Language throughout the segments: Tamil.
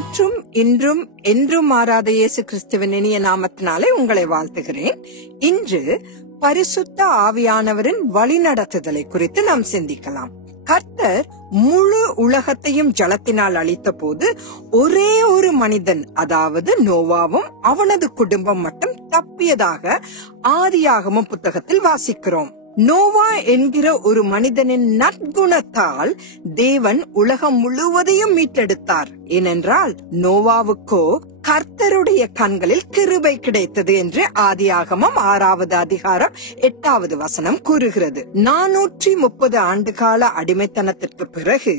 நேற்றும் இன்றும் என்றும் மாறாத இயேசு கிறிஸ்துவின் இனிய நாமத்தினாலே உங்களை வாழ்த்துகிறேன். இன்று பரிசுத்த ஆவியானவரின் வழிநடத்துதலை குறித்து நாம் சிந்திக்கலாம். கர்த்தர் முழு உலகத்தையும் ஜலத்தினால் அழித்த போது ஒரே ஒரு மனிதன், அதாவது நோவாவும் அவனது குடும்பம் மட்டும் தப்பியதாக ஆதியாகமம் புத்தகத்தில் வாசிக்கிறோம். நோவா என்கிற ஒரு மனிதனின் நற்குணத்தால் தேவன் உலகம் முழுவதையும் மீட்டெடுத்தார். ஏனென்றால் நோவாவுக்கோ கர்த்தருடைய கண்களில் கிருபை கிடைத்தது என்று ஆதியாகமம் 6வது அதிகாரம் 8வது வசனம் கூறுகிறது. 430 ஆண்டுகால அடிமைத்தனத்திற்கு பிறகு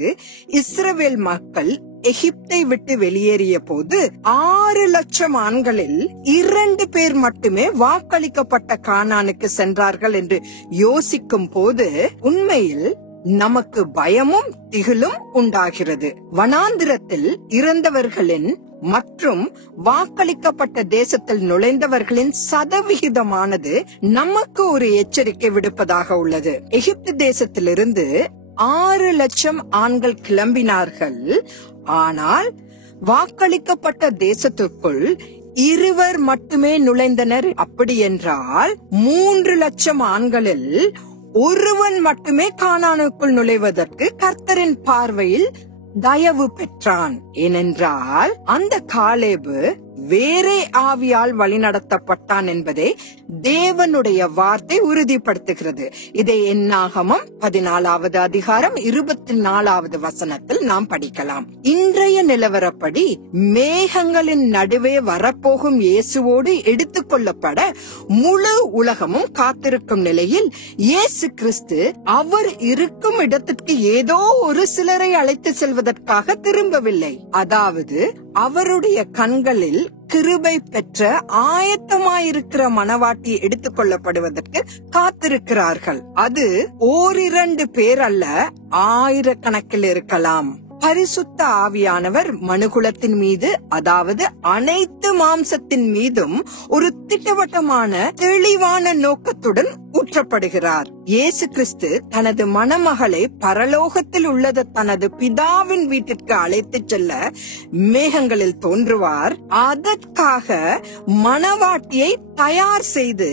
இஸ்ரவேல் மக்கள் எகிப்தை விட்டு வெளியேறிய போது 6 லட்சம் ஆண்களில் 2 பேர் மட்டுமே வாக்களிக்கப்பட்ட கானானுக்கு சென்றார்கள் என்று யோசிக்கும் போது உண்மையில் நமக்கு பயமும் திகிலும் உண்டாகிறது. வனாந்திரத்தில் இறந்தவர்களின் மற்றும் வாக்களிக்கப்பட்ட தேசத்தில் நுழைந்தவர்களின் சதவிகிதமானது நமக்கு ஒரு எச்சரிக்கை விடுப்பதாக உள்ளது. எகிப்து தேசத்திலிருந்து 6 லட்சம் ஆண்கள் கிளம்பினார்கள். ஆனால் வாக்களிக்கப்பட்ட தேசத்துக்குள் 2 மட்டுமே நுழைந்தனர். அப்படி என்றால் 3 லட்சம் ஆண்களில் ஒருவன் மட்டுமே கானானுக்குள் நுழைவதற்கு கர்த்தரின் பார்வையில் தயவு பெற்றான். ஏனென்றால் அந்த காலேபு வேறே ஆவியால் வழிநடத்தப்பட்டான் என்பதை தேவனுடைய வார்த்தை உறுதிப்படுத்துகிறது. இதை என்னாகமம் 14வது அதிகாரம் 24வது வசனத்தில் நாம் படிக்கலாம். இன்றைய நிலவரப்படி மேகங்களின் நடுவே வரப்போகும் இயேசுவோடு எடுத்துக் கொள்ளப்பட முழு உலகமும் காத்திருக்கும் நிலையில் இயேசு கிறிஸ்து அவர் இருக்கும் இடத்திற்கு ஏதோ ஒரு சிலரை அழைத்து செல்வதற்காக திரும்பவில்லை. அதாவது அவருடைய கண்களில் கிருபை பெற்ற ஆயத்தமாயிருக்கிற மனவாட்டி எடுத்துக் கொள்ளப்படுவதற்கு காத்திருக்கிறார்கள். அது 1-2 பேர் அல்ல, ஆயிரக்கணக்கில் இருக்கலாம். பரிசுத்த ஆவியானவர் மனுகுலத்தின் மீது, அதாவது அனைத்து மாம்சத்தின் மீதும் ஒரு திட்டவட்டமான தெளிவான நோக்கத்துடன் ஊற்றப்படுகிறார். இயேசு கிறிஸ்து தனது மணமகளை பரலோகத்தில் உள்ளது தனது பிதாவின் வீட்டிற்கு அழைத்து செல்ல மேகங்களில் தோன்றுவார். அதற்காக மணவாட்டியை தயார் செய்து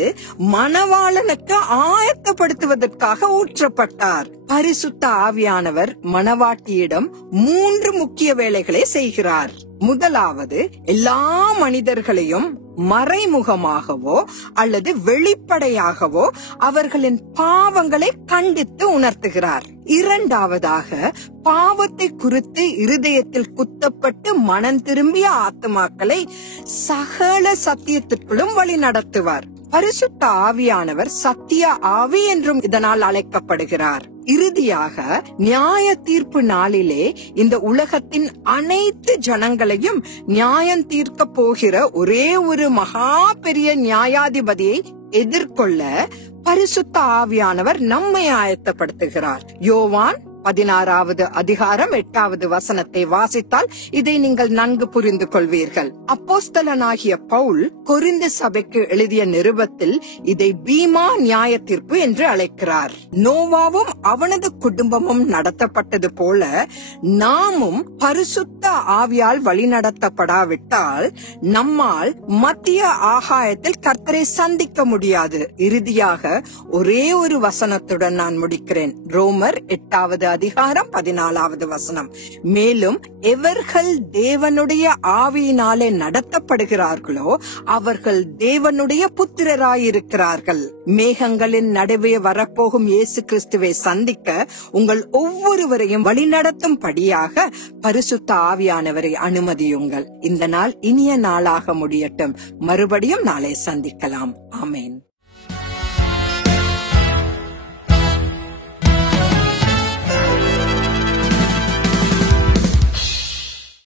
மணவாளனுக்கு ஆயத்தப்படுத்துவதற்காக ஊற்றப்பட்டார். பரிசுத்த ஆவியானவர் மணவாட்டியிடம் 3 முக்கிய வேலைகளை செய்கிறார். முதலாவது, எல்லா மனிதர்களையும் மறைமுகமாகவோ அல்லது வெளிப்படையாகவோ அவர்களின் பாவங்களை கண்டித்து உணர்த்துகிறார். இரண்டாவதாக, பாவத்தை குறித்து இருதயத்தில் குத்தப்பட்டு மனம் திரும்பிய ஆத்துமாக்களை சகல சத்தியத்திற்குள்ளும் வழி நடத்துவார். பரிசுத்த ஆவியானவர் சத்திய ஆவி என்றும் இதனால் அழைக்கப்படுகிறார். இறுதியாக, நியாய தீர்ப்பு நாளிலே இந்த உலகத்தின் அனைத்து ஜனங்களையும் நியாயம் தீர்க்க போகிற ஒரே ஒரு மகா பெரிய நியாயாதிபதியை எதிர்கொள்ள பரிசுத்த ஆவியானவர் நம்மை ஆயத்தப்படுத்துகிறார். யோவான் 16வது அதிகாரம் 8வது வசனத்தை வாசித்தால் இதை நீங்கள் நன்கு புரிந்து கொள்வீர்கள். அப்போஸ்தலனாகிய பவுல் கொரிந்து சபைக்கு எழுதிய நிருபத்தில் இதை பீமா நியாய தீர்ப்பு என்று அழைக்கிறார். நோவாவும் அவனது குடும்பமும் நடத்தப்பட்டது போல நாமும் பரிசுத்த ஆவியால் வழிநடத்தப்படாவிட்டால் நம்மால் மத்திய ஆகாயத்தில் கர்த்தரை சந்திக்க முடியாது. இறுதியாக ஒரே ஒரு வசனத்துடன் நான் முடிக்கிறேன். ரோமர் 8வது அதிகாரம் 14வது வசனம். மேலும் எவர்கள் தேவனுடைய ஆவியினாலே நடத்தப்படுகிறார்களோ அவர்கள் தேவனுடைய புத்திரராயிருக்கிறார்கள். மேகங்களின் நடுவே வரப்போகும் இயேசு கிறிஸ்துவை சந்திக்க உங்கள் ஒவ்வொருவரையும் வழிநடத்தும் படியாக பரிசுத்த ஆவியானவரை அனுமதியுங்கள். இந்த நாள் இனிய நாளாக முடியட்டும். மறுபடியும் நாளை சந்திக்கலாம். ஆமேன்.